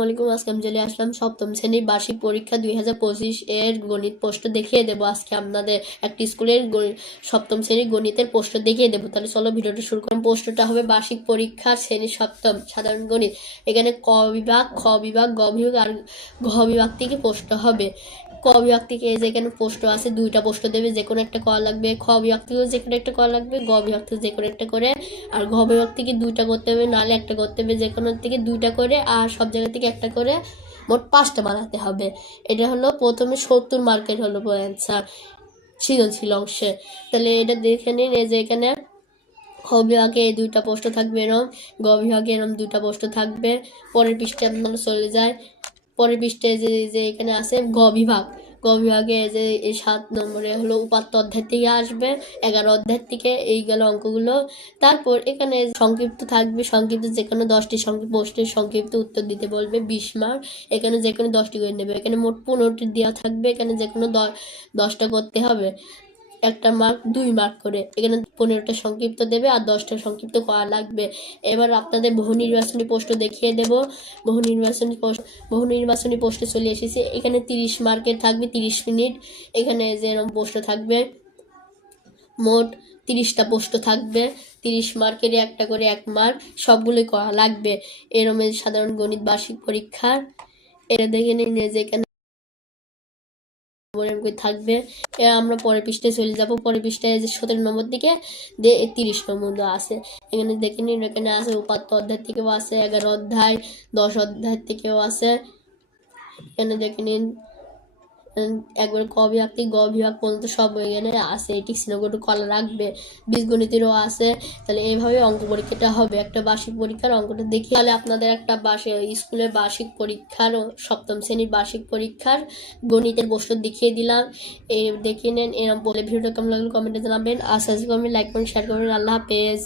আসসালামাইকুম আজকে আমি আসলাম সপ্তম শ্রেণির বার্ষিক পরীক্ষা দুই হাজার পঁচিশ এর গণিত পোস্টার দেখিয়ে দেবো। আজকে আপনাদের একটি স্কুলের সপ্তম শ্রেণির গণিতের পোস্টার দেখিয়ে দেবো। তাহলে চলো ভিডিওটা শুরু করুন পোস্টারটা হবে বার্ষিক পরীক্ষা শ্রেণি সপ্তম সাধারণ গণিত। এখানে ক বিভাগ, খ বিভাগ, গ বিভাগ আর ঘ বিভাগ থেকে পোস্ট হবে। ক বিভাগ থেকে এই যে এখানে পোস্ট আছে, দুইটা পোস্ট দেবে। যে কোনো একটা করা লাগবে, খ বিভাগ থেকেও যে কোনো একটা করা লাগবে, গ বিভাগ থেকে যে কোনো একটা করে। আর ঘ বিভাগ থেকে দুইটা করতে হবে, নাহলে একটা করতে হবে যে কোনো থেকে দুইটা করে। আর সব জায়গা থেকে একটা করে মোট পাঁচটা বানাতে হবে। এটা হলো প্রথমে সত্তর মার্কেট হলো অ্যান্সার সৃজনশীল অংশে। তাহলে এটা দেখে নিন, এই যে এখানে খ বিভাগে এই দুইটা প্রশ্ন থাকবে এরম, গ বিভাগে এরম দুইটা প্রশ্ন থাকবে। পরের পৃষ্ঠে আপনারা চলে যায়। পরের পৃষ্ঠে যে যে এখানে আছে গ বিভাগ। গ বিভাগে যে এই সাত নম্বরে হলো উপাত্ত অধ্যায় থেকে আসবে, এগারো অধ্যায় থেকে এই গেল অঙ্কগুলো। তারপর এখানে সংক্ষিপ্ত থাকবে, সংক্ষিপ্ত যে কোনো দশটি সংক্ষিপ্ত প্রশ্নের সংক্ষিপ্ত উত্তর দিতে বলবে, বিশ মার্ক এখানে যে কোনো দশটি করে নেবে, এখানে মোট পনেরোটি দেওয়া থাকবে, এখানে যে কোনো দশটা করতে হবে। একটা মার্ক দুই মার্ক করে। এখানে পনেরোটা সংক্ষিপ্ত দেবে আর দশটা সংক্ষিপ্ত করা লাগবে। এবার আপনাদের বহু নির্বাচনী পোস্ট দেখিয়ে দেব। বহু নির্বাচনী পোস্ট বহু নির্বাচনী পোস্টে চলে এসেছে। এখানে তিরিশ মার্কের থাকবে, তিরিশ মিনিট। এখানে যেরকম পোস্ট থাকবে, মোট তিরিশটা পোস্ট থাকবে। তিরিশ মার্কের একটা করে এক মার্ক সবগুলোই করা লাগবে। এরম এই সাধারণ গণিত বার্ষিক পরীক্ষার। এটা দেখে নিন যে এখানে এরকম করে থাকবে। আমরা পরের পৃষ্ঠায় চলে যাব। পরের পৃষ্ঠায় যে সতেরো নম্বর দিকে দিয়ে তিরিশ নম্বর আছে। এখানে দেখে নিন, এখানে আছে উপাত্ত অধ্যায় থেকেও আছে, এগারো অধ্যায়, দশ অধ্যায় থেকেও আছে। এখানে দেখে নিন একবার ক বিভাগ থেকে গ বিভাগ পর্যন্ত সব এখানে আছে। এটি সিনেগোটু কলা রাখবে, বীজগণিতেরও আছে। তাহলে এইভাবে অঙ্ক পরীক্ষাটা হবে। একটা বার্ষিক পরীক্ষার অঙ্কটা দেখি। তাহলে আপনাদের একটা বার্ষিক স্কুলের বার্ষিক পরীক্ষার সপ্তম শ্রেণির বার্ষিক পরীক্ষার গণিতের প্রশ্ন দেখিয়ে দিলাম। এই দেখিয়ে নেন এরকম বলে ভিডিওটা কেমন লাগল? কমেন্টে জানাবেন। আর সাবস্ক্রাইব করবেন লাইক করবেন শেয়ার করবেন। আল্লাহ হাফেজ।